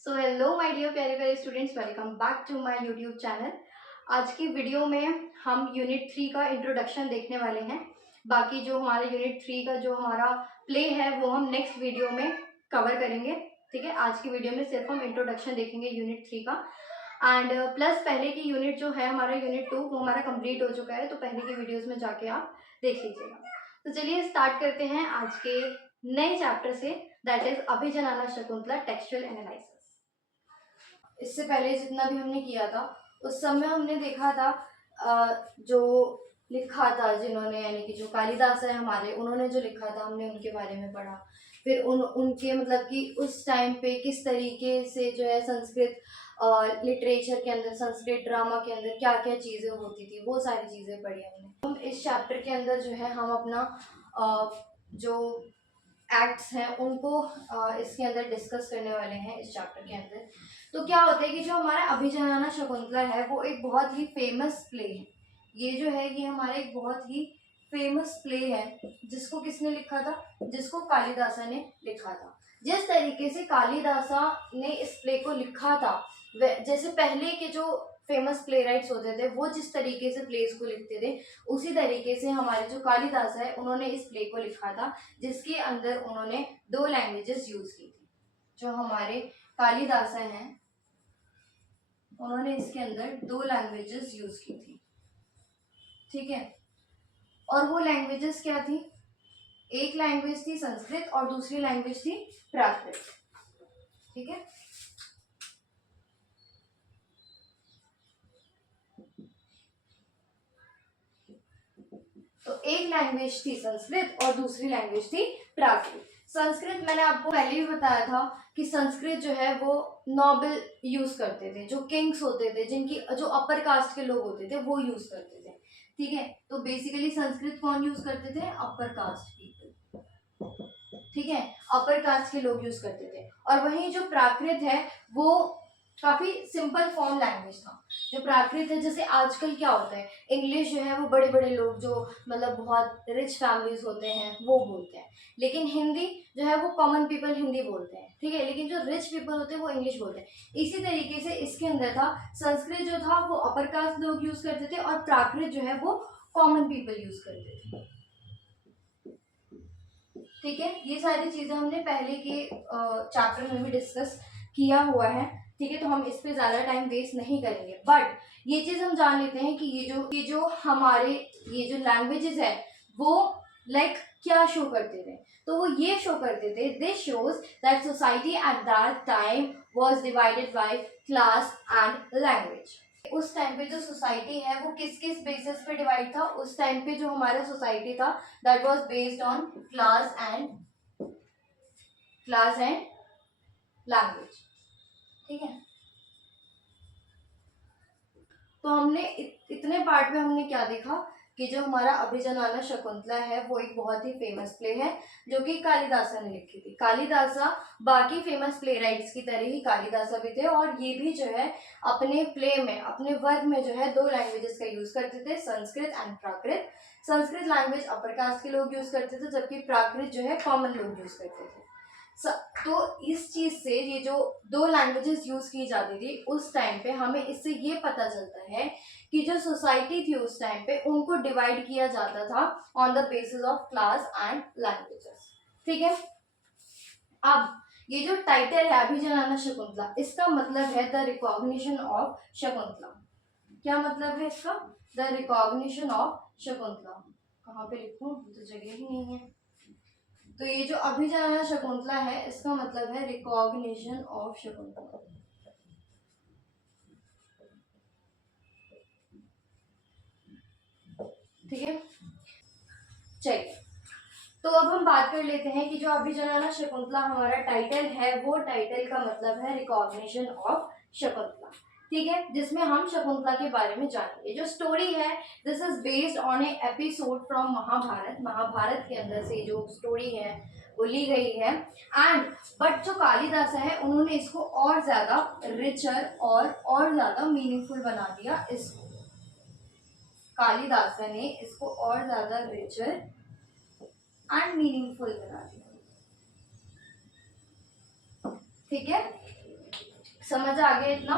So hello my dear प्यारे प्यारे students, welcome back to my YouTube channel. आज की वीडियो में हम यूनिट 3 का इंट्रोडक्शन देखने वाले हैं। बाकी जो हमारा यूनिट 3 का जो हमारा प्ले है वो हम नेक्स्ट वीडियो में कवर करेंगे। ठीक है, आज की वीडियो में सिर्फ हम इंट्रोडक्शन देखेंगे यूनिट 3 का। एंड प्लस पहले की यूनिट जो है हमारा यूनिट 2 वो हमारा कंप्लीट हो चुका है, तो पहले की वीडियोज़ में जाके आप देख लीजिएगा। तो चलिए स्टार्ट करते हैं आज के नए चैप्टर से, that is Abhijnana Shakuntala textual analysis. इससे पहले जितना भी हमने किया था उस समय हमने देखा था जो लिखा था जिन्होंने, यानी कि जो कालिदास है हमारे, उन्होंने जो लिखा था हमने उनके बारे में पढ़ा। फिर उनके मतलब कि उस टाइम पे किस तरीके से जो है संस्कृत लिटरेचर के अंदर, संस्कृत ड्रामा के अंदर क्या क्या चीज़ें होती थी, वो सारी चीज़ें पढ़ी हमने। हम इस चैप्टर के अंदर जो है हम अपना जो एक्ट्स हैं उनको इसके अंदर डिस्कस करने वाले हैं इस चैप्टर के अंदर। तो क्या होता है कि जो हमारा अभिजनाना शकुंतला है वो एक बहुत ही फेमस प्ले है। ये जो है ये हमारा एक बहुत ही फेमस प्ले है जिसको किसने लिखा था, जिसको कालिदासा ने लिखा था। जिस तरीके से कालिदासा ने इस प्ले को लिखा था, जैसे पहले के जो फेमस प्ले राइट्स होते थे वो जिस तरीके से प्लेस को लिखते थे, उसी तरीके से हमारे जो कालिदास है उन्होंने इस प्ले को लिखा था, जिसके अंदर उन्होंने 2 लैंग्वेजेस यूज की थी। जो हमारे कालिदास हैं उन्होंने इसके अंदर 2 लैंग्वेजेस यूज की थी। ठीक है, और वो लैंग्वेजेस क्या थी? एक लैंग्वेज थी संस्कृत और दूसरी लैंग्वेज थी प्राकृत। ठीक है, तो एक लैंग्वेज थी संस्कृत और दूसरी लैंग्वेज थी प्राकृत। संस्कृत मैंने आपको पहले भी बताया था कि संस्कृत जो है वो नोबल यूज करते थे, जो किंग्स होते थे, जिनकी जो अपर कास्ट के लोग होते थे वो यूज करते थे। ठीक है, तो बेसिकली संस्कृत कौन यूज करते थे? Upper caste people. ठीक है, अपर कास्ट के लोग यूज करते थे। और वहीं जो प्राकृत है वो काफी सिंपल फॉर्म लैंग्वेज था। जो प्राकृत है, जैसे आजकल क्या होता है, इंग्लिश जो है वो बड़े बड़े लोग जो मतलब बहुत रिच फैमिलीज होते हैं वो बोलते हैं, लेकिन हिंदी जो है वो कॉमन पीपल हिंदी बोलते हैं। ठीक है, लेकिन जो रिच पीपल होते हैं वो इंग्लिश बोलते हैं। इसी तरीके से इसके अंदर था, संस्कृत जो था वो अपर कास्ट लोग यूज करते थे और प्राकृत जो है वो कॉमन पीपल यूज करते थे। ठीक है, ये सारी चीजें हमने पहले के चैप्टर में भी डिस्कस किया हुआ है। ठीक है, तो हम इस पे ज्यादा टाइम वेस्ट नहीं करेंगे, बट ये चीज हम जान लेते हैं कि ये जो हमारे ये जो लैंग्वेजेस है वो लाइक क्या शो करते थे। तो वो ये शो करते थे, this shows that society at that time was divided by class and language. उस टाइम पे जो सोसाइटी है वो किस किस बेसिस पे डिवाइड था? उस टाइम पे जो हमारा सोसाइटी था that was based on class and language. ठीक है, तो हमने इतने पार्ट में हमने क्या देखा कि जो हमारा अभिजनाना शकुंतला है वो एक बहुत ही फेमस प्ले है जो कि कालिदासा ने लिखी थी। कालिदासा बाकी फेमस प्ले राइट्स की तरह ही कालिदासा भी थे, और ये भी जो है अपने प्ले में, अपने वर्क में जो है 2 लैंग्वेजेस का यूज करते थे, Sanskrit and Prakrit. Sanskrit language upper caste के लोग यूज करते थे, जबकि प्राकृत जो है कॉमन लोग यूज करते थे। तो इस चीज से ये जो 2 लैंग्वेजेस यूज की जाती थी उस टाइम पे, हमें इससे ये पता चलता है कि जो सोसाइटी थी उस टाइम पे उनको डिवाइड किया जाता था on the basis of class and languages. ठीक है, अब ये जो टाइटल है अभिजनाना शकुंतला, इसका मतलब है द रिकॉग्निशन ऑफ शकुंतला। क्या मतलब है इसका? The recognition of Shakuntala. कहाँ पे लिखूं, तो जगह ही नहीं है। तो ये जो अभिजनाना शकुंतला है इसका मतलब है रिकॉग्निशन ऑफ शकुंतला। ठीक है, चलिए तो अब हम बात कर लेते हैं कि जो अभिजनाना शकुंतला हमारा टाइटल है वो टाइटल का मतलब है रिकॉग्निशन ऑफ शकुंतला। ठीक है, जिसमें हम शकुंतला के बारे में जानेंगे। जो स्टोरी है this is based on a episode from Mahabharat. Mahabharat के अंदर से जो स्टोरी है वो ली गई है। एंड बट जो कालिदास है उन्होंने इसको और ज्यादा रिचर और ज्यादा मीनिंगफुल बना दिया। इसको कालिदास ने इसको और ज्यादा रिचर एंड मीनिंगफुल बना दिया। ठीक है, समझ आ गया इतना?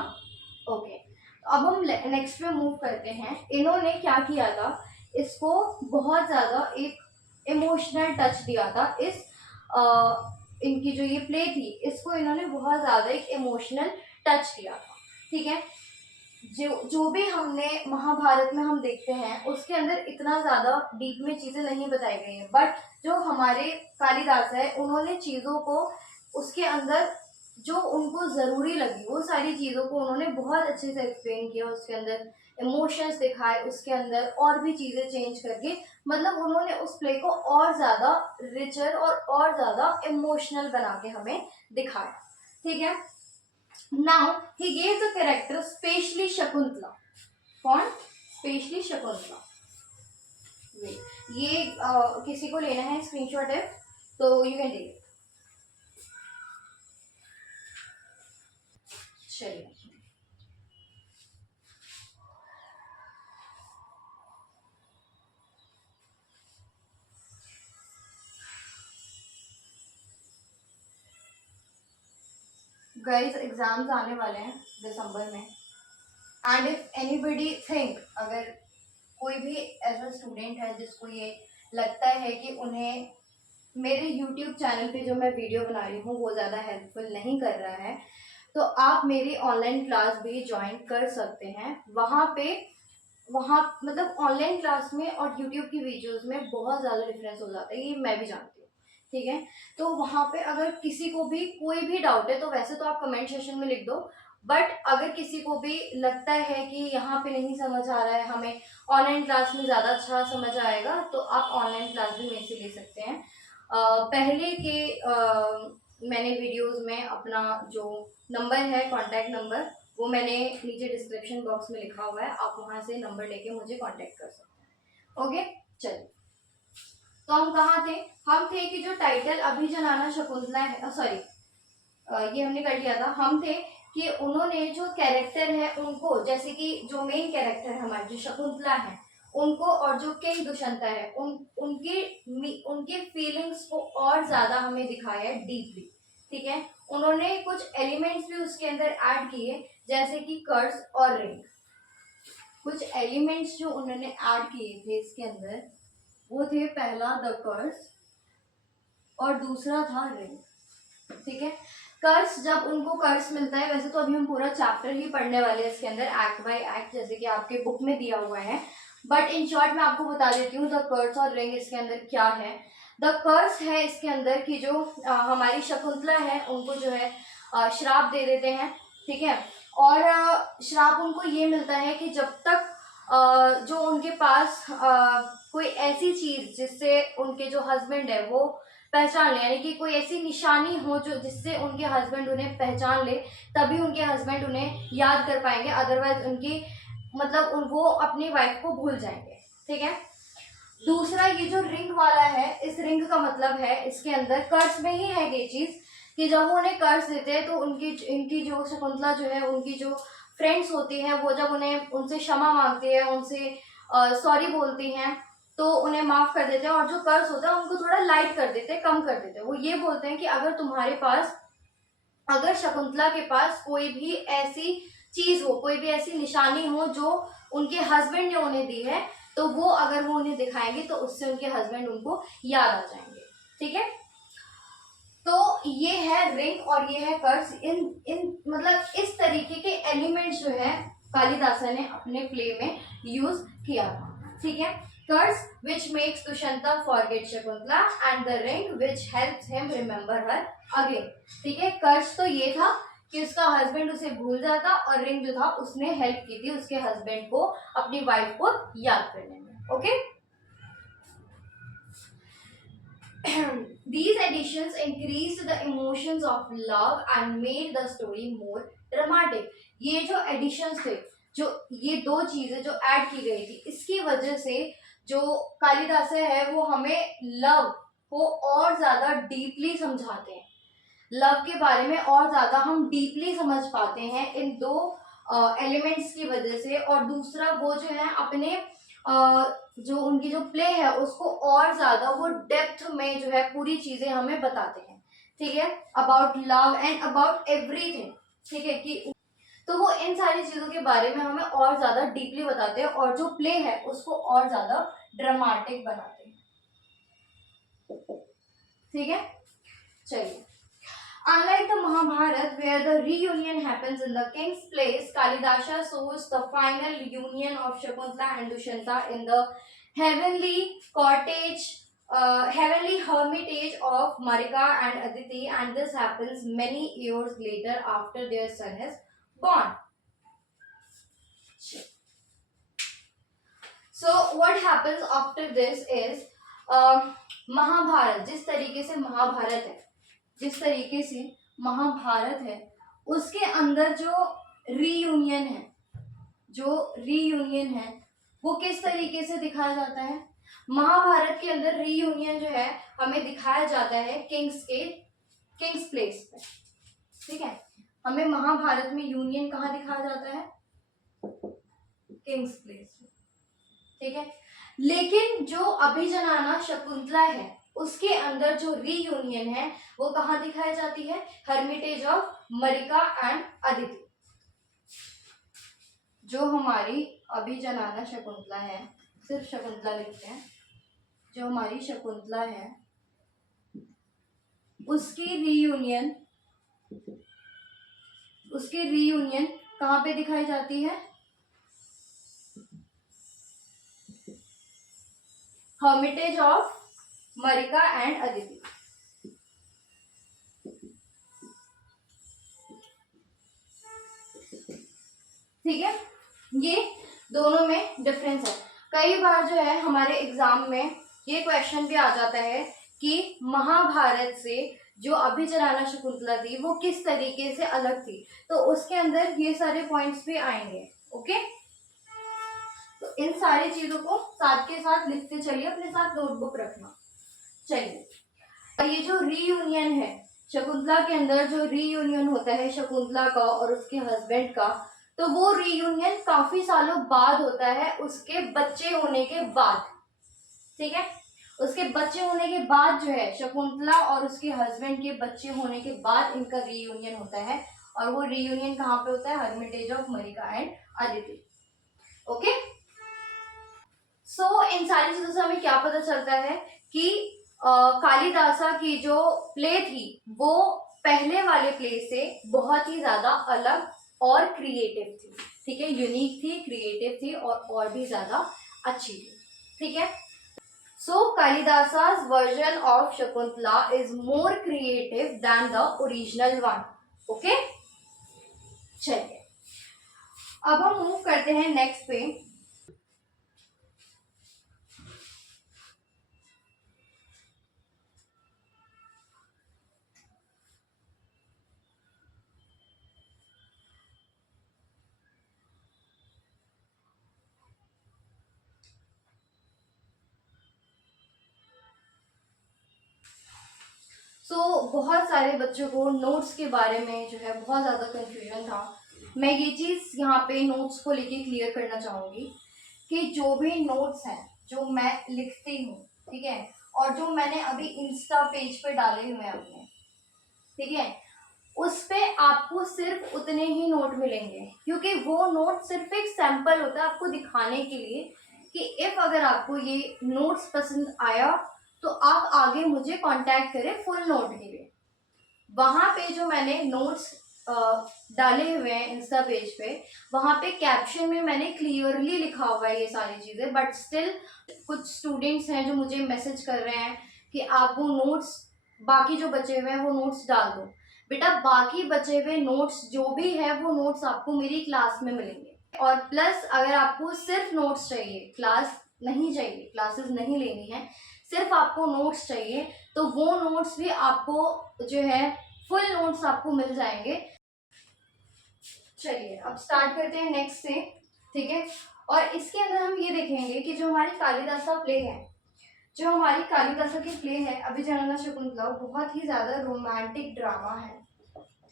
ओके, अब हम नेक्स्ट पे मूव करते हैं। इन्होंने क्या किया था, इसको बहुत ज़्यादा एक इमोशनल टच दिया था। इनकी जो ये प्ले थी, इसको इन्होंने बहुत ज़्यादा एक इमोशनल टच दिया था। ठीक है, जो भी हमने महाभारत में हम देखते हैं उसके अंदर इतना ज़्यादा डीप में चीज़ें नहीं बताई गई हैं, बट जो हमारे कालिदास है उन्होंने चीज़ों को उसके अंदर जो उनको ज़रूरी लगी वो सारी चीज़ों को उन्होंने बहुत अच्छे से एक्सप्लेन किया। उसके अंदर इमोशंस दिखाए, उसके अंदर और भी चीज़ें चेंज करके, मतलब उन्होंने उस प्ले को और ज़्यादा रिचर और ज़्यादा इमोशनल बना के हमें दिखाया। ठीक है, now he gave the character specially Shakuntala. कौन? स्पेशली शकुंतला। ये किसी को लेना है स्क्रीनशॉट है तो यू कैन टेक। चलिए, गाइस एग्जाम्स आने वाले हैं दिसंबर में, एंड इफ एनीबडी थिंक, अगर कोई भी ऐसा स्टूडेंट है जिसको ये लगता है कि उन्हें मेरे YouTube चैनल पे जो मैं वीडियो बना रही हूँ वो ज़्यादा हेल्पफुल नहीं कर रहा है, तो आप मेरी ऑनलाइन क्लास भी ज्वाइन कर सकते हैं। वहाँ मतलब ऑनलाइन क्लास में और YouTube की वीडियोस में बहुत ज़्यादा डिफरेंस हो जाता है, ये मैं भी जानती हूँ। ठीक है, तो वहाँ पे अगर किसी को भी कोई भी डाउट है तो वैसे तो आप कमेंट सेक्शन में लिख दो, बट अगर किसी को भी लगता है कि यहाँ पे नहीं समझ आ रहा है, हमें ऑनलाइन क्लास में ज़्यादा अच्छा समझ आएगा, तो आप ऑनलाइन क्लास भी मेरे से ले सकते हैं। पहले के मैंने वीडियोस में अपना जो नंबर है, कॉन्टैक्ट नंबर, वो मैंने नीचे डिस्क्रिप्शन बॉक्स में लिखा हुआ है, आप वहाँ से नंबर लेके मुझे कांटेक्ट कर सकते हैं। ओके, चलिए, तो हम कहाँ थे? हम थे कि जो टाइटल अभी जनाना शकुंतला है, सॉरी ये हमने कर लिया था। हम थे कि उन्होंने जो कैरेक्टर है उनको, जैसे कि जो मेन कैरेक्टर है हमारी जो शकुंतला है उनको, और जो किंग दुष्यंता है उनके फीलिंग्स को और ज्यादा हमें दिखाया है डीपली। ठीक है, उन्होंने कुछ एलिमेंट्स भी उसके अंदर ऐड किए, जैसे कि कर्स और रिंग। कुछ एलिमेंट्स जो उन्होंने ऐड किए थे इसके अंदर वो थे, पहला द कर्स और दूसरा था रिंग। ठीक है, कर्स, जब उनको कर्स मिलता है, वैसे तो अभी हम पूरा चैप्टर ही पढ़ने वाले हैं इसके अंदर एक्ट बाय एक्ट, जैसे कि आपके बुक में दिया हुआ है, बट इन शॉर्ट मैं आपको बता देती हूँ द कर्स और रिंग इसके अंदर क्या है। द कर्स है इसके अंदर कि जो हमारी शकुंतला है उनको जो है श्राप दे देते हैं। ठीक है, और श्राप उनको ये मिलता है कि जब तक जो उनके पास कोई ऐसी चीज जिससे उनके जो हस्बैंड है वो पहचान ले, यानी कि कोई ऐसी निशानी हो जो जिससे उनके हस्बैंड उन्हें पहचान ले, तभी उनके हस्बैंड उन्हें याद कर पाएंगे, अदरवाइज उनकी मतलब वो अपनी वाइफ को भूल जाएंगे। ठीक है, दूसरा ये जो रिंग वाला है, इस रिंग का मतलब है इसके अंदर कर्स में ही है ये चीज कि जब वो उन्हें कर्स देते हैं तो इनकी जो शकुंतला जो है, उनकी जो फ्रेंड्स होती हैं, वो जब उनसे क्षमा मांगती है, उनसे सॉरी बोलती हैं, तो उन्हें माफ कर देते हैं, और जो कर्ज होता है उनको थोड़ा लाइट कर देते हैं, कम कर देते हैं। वो ये बोलते हैं कि अगर शकुंतला के पास कोई भी ऐसी चीज हो, कोई भी ऐसी निशानी हो जो उनके हस्बैंड ने उन्हें दी है, तो वो अगर वो उन्हें दिखाएंगे तो उससे उनके हस्बैंड उनको याद आ जाएंगे। ठीक है, तो ये है रिंग और ये है कर्स। इन मतलब इस तरीके के एलिमेंट्स जो है कालिदास ने अपने प्ले में यूज किया था। ठीक है, कर्स which makes Dushyanta forget Shakuntala and the ring which helps him remember her again। ठीक है, कर्स तो ये था कि उसका हस्बैंड उसे भूल जाता, और रिंग जो था उसने हेल्प की थी उसके हस्बैंड को अपनी वाइफ को याद करने में। Okay, These additions increased the emotions of love and made the story more dramatic। ये जो additions थे, जो ये दो चीजें जो ऐड की गई थी, इसकी वजह से जो कालिदास है वो हमें लव को और ज्यादा डीपली समझाते हैं, लव के बारे में और ज्यादा हम डीपली समझ पाते हैं इन दो एलिमेंट्स की वजह से। और दूसरा वो जो है अपने जो उनकी जो प्ले है उसको और ज्यादा वो डेप्थ में जो है पूरी चीजें हमें बताते हैं। ठीक है, about love and about everything. ठीक है, कि तो वो इन सारी चीजों के बारे में हमें और ज्यादा डीपली बताते हैं और जो प्ले है उसको और ज्यादा ड्रामेटिक बनाते हैं। ठीक है, चलिए। Unlike the Mahabharata, where the reunion happens in the king's place, Kalidasa shows the final union of Shakuntala and Dushyanta in the heavenly cottage, heavenly hermitage of Marika and Aditi, and this happens many years later after their son is born. So what happens after this is Mahabharat, जिस तरीके से महाभारत है, जिस तरीके से महाभारत है, उसके अंदर जो रीयूनियन है, जो रीयूनियन है वो किस तरीके से दिखाया जाता है। महाभारत के अंदर रीयूनियन जो है हमें दिखाया जाता है किंग्स प्लेस पे। ठीक है, हमें महाभारत में यूनियन कहाँ दिखाया जाता है, किंग्स प्लेस पे। ठीक है, लेकिन जो अभिजनाना शकुंतला है उसके अंदर जो रीयूनियन है वो कहाँ दिखाई जाती है, hermitage of Marica and Aditi. जो हमारी अभिजनाना शकुंतला है, सिर्फ शकुंतला लिखते हैं, जो हमारी शकुंतला है उसकी रीयूनियन कहाँ पे दिखाई जाती है, hermitage of Marica and Aditi. ठीक है, ये दोनों में डिफरेंस है। कई बार जो है हमारे एग्जाम में ये क्वेश्चन भी आ जाता है कि महाभारत से जो अभिजनाना शकुंतला थी वो किस तरीके से अलग थी, तो उसके अंदर ये सारे पॉइंट्स भी आएंगे। ओके, तो इन सारी चीजों को साथ के साथ लिखते चलिए, अपने साथ नोटबुक रखना। चलिए, ये जो रीयूनियन है शकुंतला के अंदर, जो रीयूनियन होता है शकुंतला का और उसके हस्बैंड का, तो वो रीयूनियन काफी सालों बाद होता है, उसके बच्चे होने के बाद। ठीक है, उसके बच्चे होने के बाद जो है शकुंतला और उसके हस्बैंड के बच्चे होने के बाद इनका रीयूनियन होता है, और वो रीयूनियन कहाँ पे होता है, hermitage of Marica and Aditi. Okay, so इन सारी चीजों से हमें क्या पता चलता है कि कालिदासा की जो प्ले थी वो पहले वाले प्ले से बहुत ही ज्यादा अलग और क्रिएटिव थी। ठीक है, यूनिक थी, क्रिएटिव थी और भी ज्यादा अच्छी थी। ठीक है, so Kalidasa's version of Shakuntala is more creative than the original one. Okay, चलिए अब हम मूव करते हैं नेक्स्ट पे। बहुत सारे बच्चों को नोट्स के बारे में जो है बहुत ज़्यादा कंफ्यूजन था। मैं ये चीज़ यहाँ पे नोट्स को लेके क्लियर करना चाहूँगी कि जो भी नोट्स हैं जो मैं लिखती हूँ, ठीक है, और जो मैंने अभी इंस्टा पेज पे डाले हुए हैं अपने, ठीक है, उस पे आपको सिर्फ उतने ही नोट मिलेंगे, क्योंकि वो नोट सिर्फ एक सैंपल होता है आपको दिखाने के लिए कि इफ़ अगर आपको ये नोट्स पसंद आया तो आप आगे मुझे कांटेक्ट करें फुल नोट के लिए। वहाँ पे जो मैंने नोट्स डाले हुए हैं इंस्टा पेज पे, वहाँ पे कैप्शन में मैंने क्लियरली लिखा हुआ है ये सारी चीज़ें, बट स्टिल कुछ स्टूडेंट्स हैं जो मुझे मैसेज कर रहे हैं कि आप वो नोट्स, बाकी जो बचे हुए हैं वो नोट्स डाल दो। बेटा बाकी बचे हुए नोट्स जो भी है वो नोट्स आपको मेरी क्लास में मिलेंगे, और प्लस अगर आपको सिर्फ नोट्स चाहिए, क्लास नहीं चाहिए, क्लासेस नहीं लेनी है, सिर्फ आपको नोट्स चाहिए, तो वो नोट्स भी आपको जो है फुल नोट्स आपको मिल जाएंगे। चलिए अब स्टार्ट करते हैं नेक्स्ट से, ठीक है। और इसके अंदर हम ये देखेंगे कि जो हमारी कालिदासा प्ले है, जो हमारी कालिदासा की प्ले है अभिजनाना शकुंतला, बहुत ही ज़्यादा रोमांटिक ड्रामा है,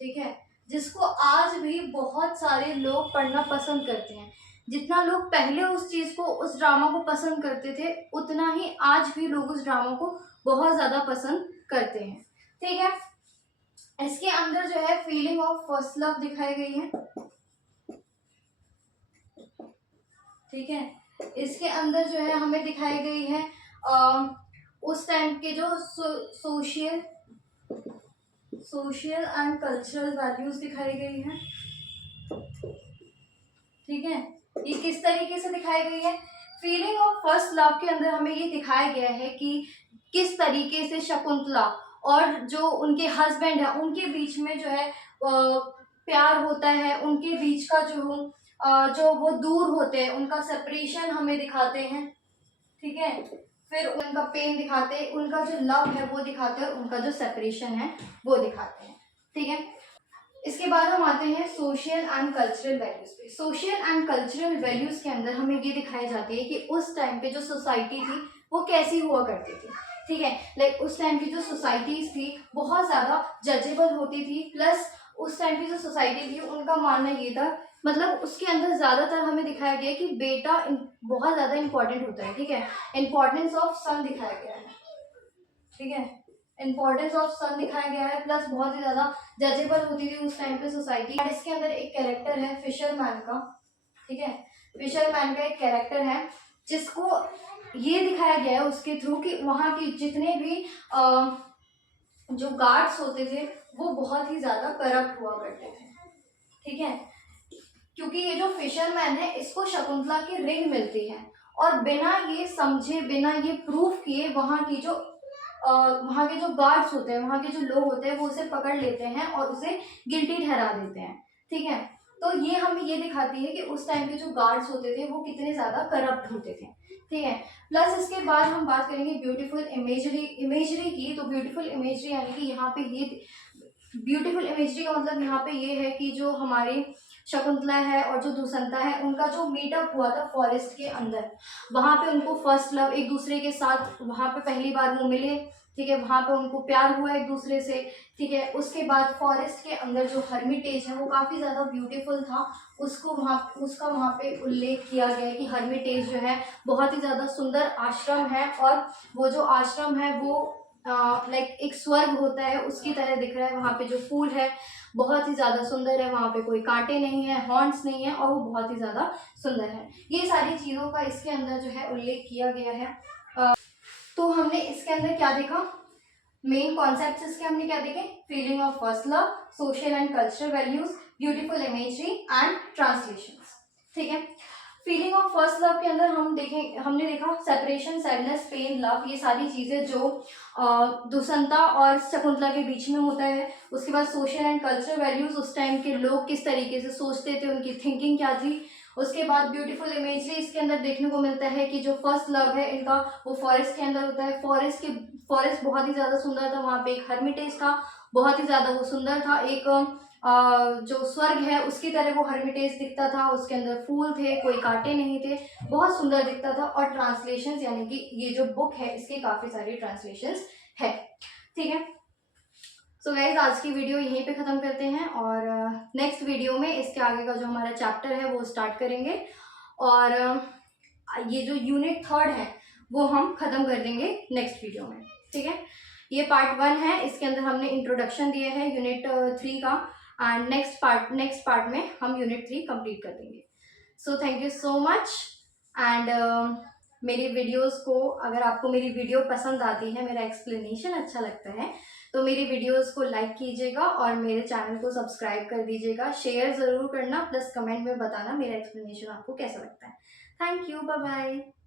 ठीक है, जिसको आज भी बहुत सारे लोग पढ़ना पसंद करते हैं। जितना लोग पहले उस चीज़ को, उस ड्रामा को पसंद करते थे, उतना ही आज भी लोग उस ड्रामा को बहुत ज़्यादा पसंद करते हैं, ठीक है। इसके अंदर जो है फीलिंग ऑफ फर्स्ट लव दिखाई गई है, ठीक है। इसके अंदर जो है हमें दिखाई गई है उस टाइम के जो सोशल एंड कल्चरल वैल्यूज दिखाई गई है, ठीक है। ये किस तरीके से दिखाई गई है, फीलिंग ऑफ फर्स्ट लव के अंदर हमें ये दिखाया गया है कि किस तरीके से शकुंतला और जो उनके हस्बैंड है उनके बीच में जो है प्यार होता है, उनके बीच का जो वो दूर होते हैं, उनका सेपरेशन हमें दिखाते हैं, ठीक है। फिर उनका पेन दिखाते हैं, उनका जो लव है वो दिखाते हैं, उनका जो सेपरेशन है वो दिखाते हैं, ठीक है। इसके बाद हम आते हैं सोशल एंड कल्चरल वैल्यूज पे। सोशल एंड कल्चरल वैल्यूज के अंदर हमें ये दिखाई जाती है कि उस टाइम पे जो सोसाइटी थी वो कैसी हुआ करती थी, ठीक है। लाइक उस टाइम की जो सोसाइटीज थी बहुत ज़्यादा जजेबल होती थी, प्लस उस टाइम की जो सोसाइटी थी उनका मानना ये था, मतलब उसके अंदर ज़्यादातर हमें दिखाया गया कि बेटा बहुत ज़्यादा इंपॉर्टेंट होता है, ठीक है। इंपॉर्टेंस ऑफ सन दिखाया गया है, ठीक है। इंपॉर्टेंस ऑफ सन दिखाया गया है, प्लस बहुत ही ज़्यादा जजेबल होती थी उस टाइम पे सोसाइटी। और इसके अंदर एक कैरेक्टर है फिशरमैन का, ठीक है। फिशरमैन का एक कैरेक्टर है जिसको ये दिखाया गया है उसके थ्रू कि वहाँ के जितने भी जो गार्ड्स होते थे वो बहुत ही ज़्यादा करप्ट हुआ करते थे, ठीक है। क्योंकि ये जो फिशरमैन है इसको शकुंतला की रिंग मिलती है और बिना ये समझे, बिना ये प्रूफ किए वहाँ के जो गार्ड्स होते हैं, वहाँ के जो लोग होते हैं वो उसे पकड़ लेते हैं और उसे गिल्टी ठहरा देते हैं, ठीक है। तो ये हमें ये दिखाती है कि उस टाइम के जो गार्ड्स होते थे वो कितने ज़्यादा करप्ट होते थे, ठीक है। प्लस इसके बाद हम बात करेंगे ब्यूटीफुल इमेजरी की। तो ब्यूटीफुल इमेजरी यानी कि यहाँ पे ये ब्यूटीफुल इमेजरी का मतलब यहाँ पे ये है कि जो हमारी शकुंतला है और जो दुष्यंता है उनका जो मीटअप हुआ था फॉरेस्ट के अंदर, वहाँ पे उनको फर्स्ट लव, एक दूसरे के साथ वहाँ पे पहली बार वो मिले, ठीक है। वहाँ पे उनको प्यार हुआ एक दूसरे से, ठीक है। उसके बाद फॉरेस्ट के अंदर जो हर्मिटेज है वो काफ़ी ज़्यादा ब्यूटीफुल था, उसका वहाँ पे उल्लेख किया गया है कि हर्मिटेज जो है बहुत ही ज़्यादा सुंदर आश्रम है और वो जो आश्रम है वो लाइक एक स्वर्ग होता है उसकी तरह दिख रहा है। वहाँ पे जो फूल है बहुत ही ज़्यादा सुंदर है, वहाँ पे कोई कांटे नहीं है, हॉर्न्स नहीं है और वो बहुत ही ज़्यादा सुंदर है। ये सारी चीज़ों का इसके अंदर जो है उल्लेख किया गया है। तो हमने इसके अंदर क्या देखा, मेन कॉन्सेप्ट्स इसके हमने क्या देखे, feeling of first love, social and cultural values, beautiful imagery and translations, ठीक है। फीलिंग ऑफ फर्स्ट लव के अंदर हमने देखा सेपरेशन, सैडनेस, पेन, लव, ये सारी चीज़ें जो दुष्यंता और शकुंतला के बीच में होता है। उसके बाद सोशल एंड कल्चरल वैल्यूज, उस टाइम के लोग किस तरीके से सोचते थे, उनकी थिंकिंग क्या थी। उसके बाद ब्यूटीफुल इमेजरी इसके अंदर देखने को मिलता है कि जो फर्स्ट लव है इनका वो फॉरेस्ट के अंदर होता है। फॉरेस्ट बहुत ही ज़्यादा सुंदर था, वहाँ पे एक हर्मिटेज था, बहुत ही ज़्यादा वो सुंदर था, एक जो स्वर्ग है उसकी तरह वो हर्मिटेज दिखता था, उसके अंदर फूल थे, कोई कांटे नहीं थे, बहुत सुंदर दिखता था। और ट्रांसलेशंस यानी कि ये जो बुक है इसके काफ़ी सारी ट्रांसलेशंस है, ठीक है। सो गाइज आज की वीडियो यहीं पे ख़त्म करते हैं और नेक्स्ट वीडियो में इसके आगे का जो हमारा चैप्टर है वो स्टार्ट करेंगे और ये जो यूनिट 3 है वो हम ख़त्म कर देंगे नेक्स्ट वीडियो में, ठीक है। ये पार्ट 1 है, इसके अंदर हमने इंट्रोडक्शन दिया है यूनिट 3 का एंड नेक्स्ट पार्ट में हम यूनिट 3 कंप्लीट कर देंगे। So thank you so much and मेरी वीडियोस को, अगर आपको मेरी वीडियो पसंद आती है, मेरा एक्सप्लेनेशन अच्छा लगता है तो मेरी वीडियोस को लाइक कीजिएगा और मेरे चैनल को सब्सक्राइब कर दीजिएगा, शेयर ज़रूर करना, प्लस कमेंट में बताना मेरा एक्सप्लेनेशन आपको कैसा लगता है। Thank you, bye bye.